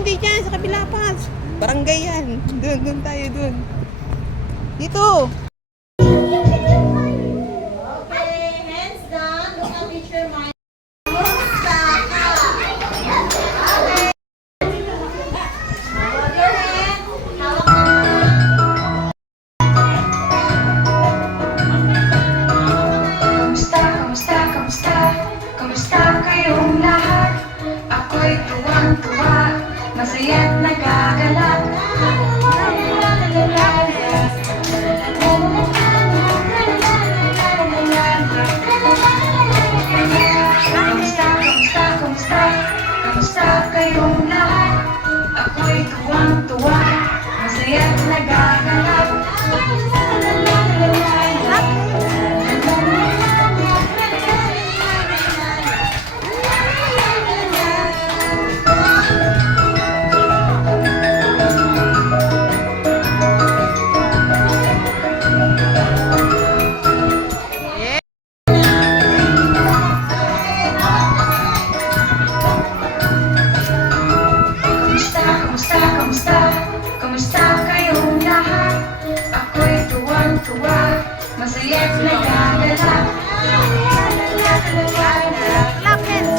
hindi dyan. Sa kabila pa. Barangay yan. Doon tayo doon. Dito. Okay, hands down. Look at teacher Mike. Kamusta kayong lahat? Ako'y tuwang-tuwa, masaya't nagagalak. Kamusta kayong lahat? Ako'y tuwang-tuwa, masaya't nagagalak. Kamusta kayong lahat? Ako'y tuwang-tuwa, masaya't nagagalak. Clap hands.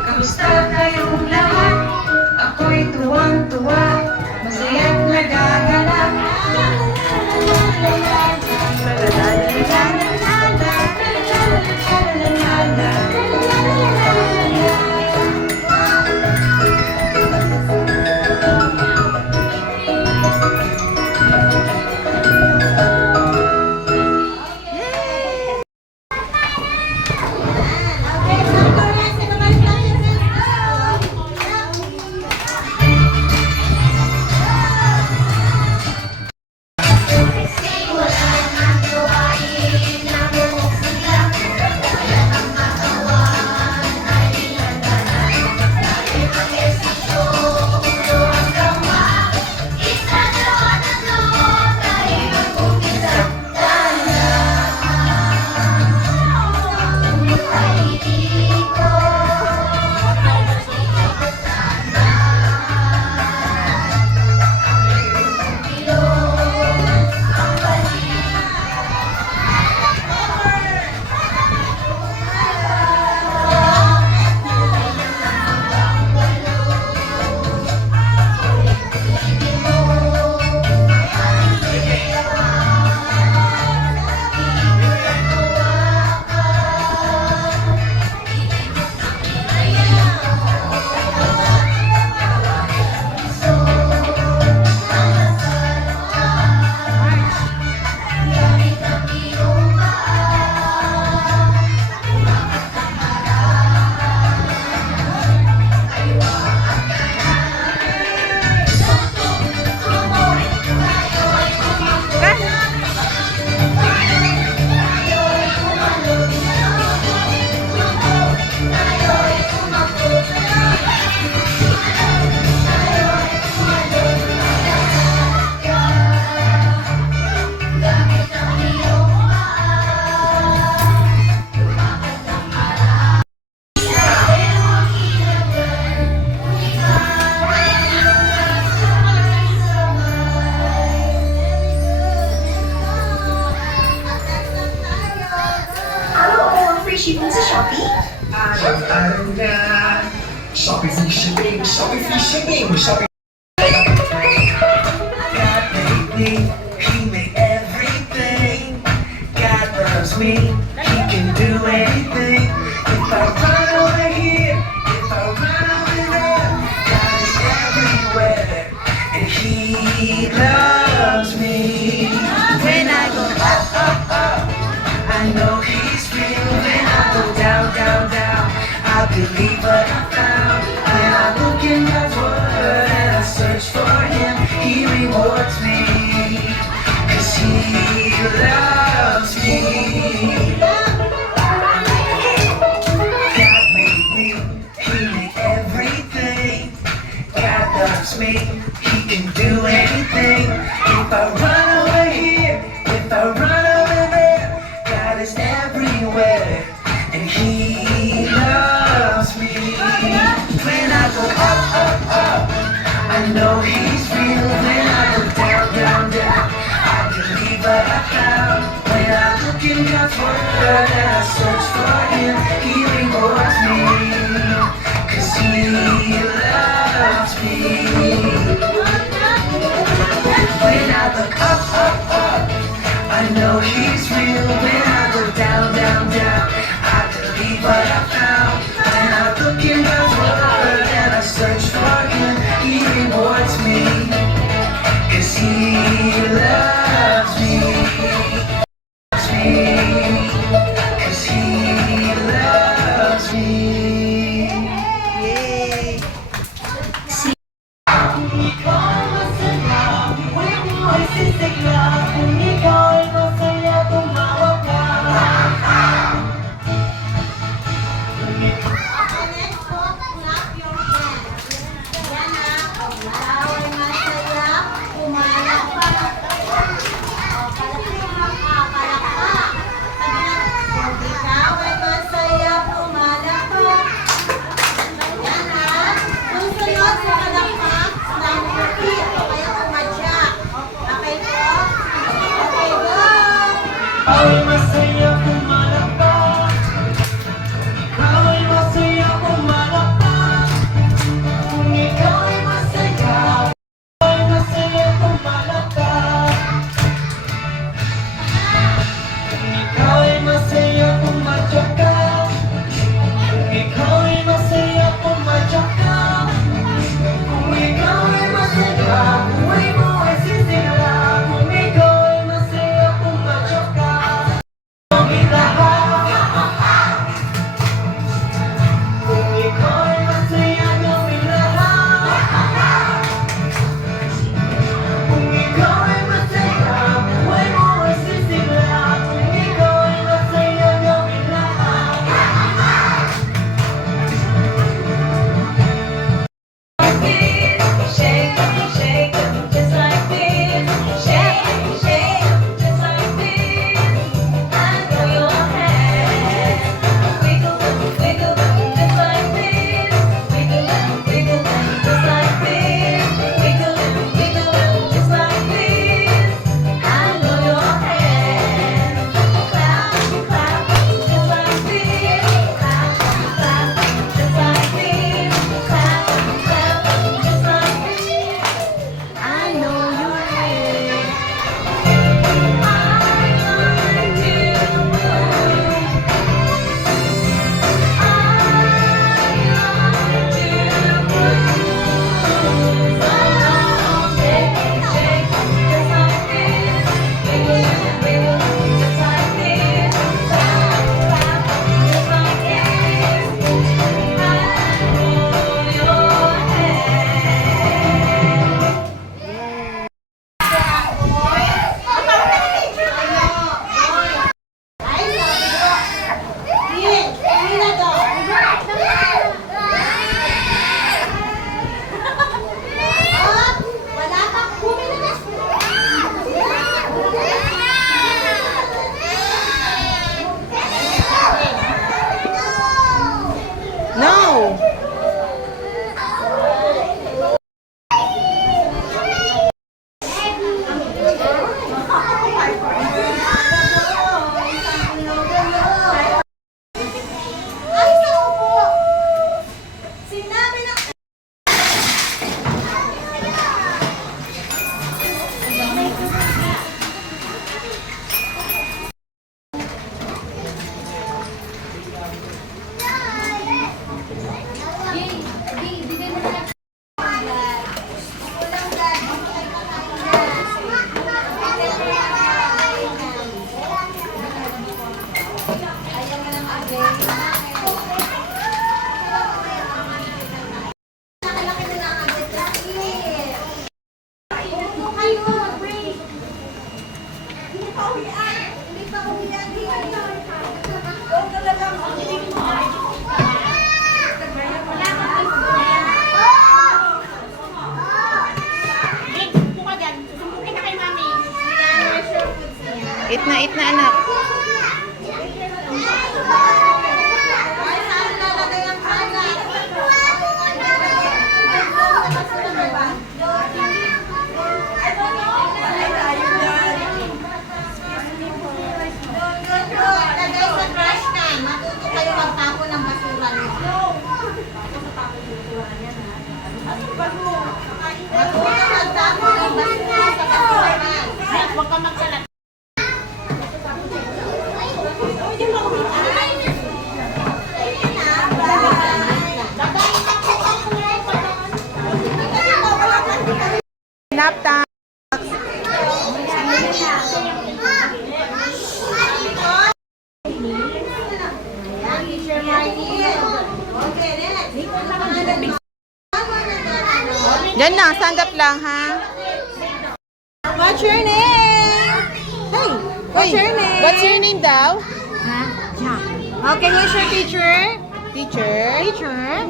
Kamusta kayong lahat? Ako'y tuwang-tuwa, masaya't nagagalak. Shipping sa Shopee? Araw-araw na Shopee free shipping, Shopee free shipping, Shopee. God made me, He made everything. God loves me, He can do anything. If I run over here, if I run over there, God is everywhere, and He loves me. When I go up, up, up, I know He's real. When I go down, down, down, I believe what I found. When I look in my word and I search for Him, He rewards me, 'cause He loves me. God made me, He made everything. God loves me, He can do anything. If I run over here, if I run over there, God is there. know he's real when I look down, down, down. I believe what I found when I look in God's word and I search for him. He rewards me, 'cause he loves me. When I look up, up, up, I know he's real. When I look down, down, down, I believe what I found when I look in God's word and I search for him. He rewards me, 'cause he loves me. Loves me, 'cause he loves me. Yay! Next po, clap your hands. Yan na. Ikaw ay masaya, pumalakpak. Palakpak. Sabi na, ikaw ay masaya, pumalakpak. Yan na. Susunod sa palakpak, ng repeat o kaya umadyak. Okay po? Okay, go! Ay masaya pumalakpak. Ikaw ay masaya pumalakpak. Kung ikaw ay masaya, ay masaya pumalakpak. Kung ikaw ay masaya pumadyak ka. Kung ikaw ay masaya pumadyak ka. Kung ikaw ay masaya, buhay mo ay sisigla. Kung ikaw ay masaya pumadyak ka. Ang lahat. Kung ikaw ay masaya, gawin lahat. Kung ikaw ay masaya, buhay mo ay sisigla. Kung ikaw ay masaya, gawin lahat. Shake them, shake them, just like this. Shake, shake them, just like this. I know your hands. Wiggle them, wiggle them, just like this. Wiggle them, wiggle them, just like this. Wiggle them, wiggle them, just like this. I know your hands. Clap, clap, just like this. Clap, clap, just like this. Clap, clap, just like this. I know your hands. No! Ay, naku po! Sinabi na... Nakalaki na lang agad kasi. Huwag mo kayo mag-break. Hindi pa uwian. Hindi pa uwian. Huwag talagang uwian mo. Wala kang uwian. Buka dyan. Susumbugin ka kay mami. Eat na anak. Ay, saan lalagay ang kagat? Nap time. Diyan lang, stand up lang ha. What's your name? Hey, what's your name? What's your name daw? Jack. Okay, who's your teacher? Teacher. Teacher.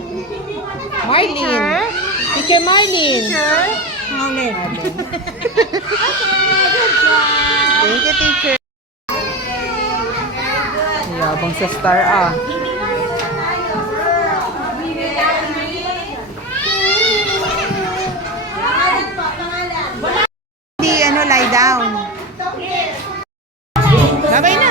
Marlene. Teacher Marlene. Teacher. Marlene. Thank you, teacher. Yabang sa star ah. Hindi, lie down. Babay na.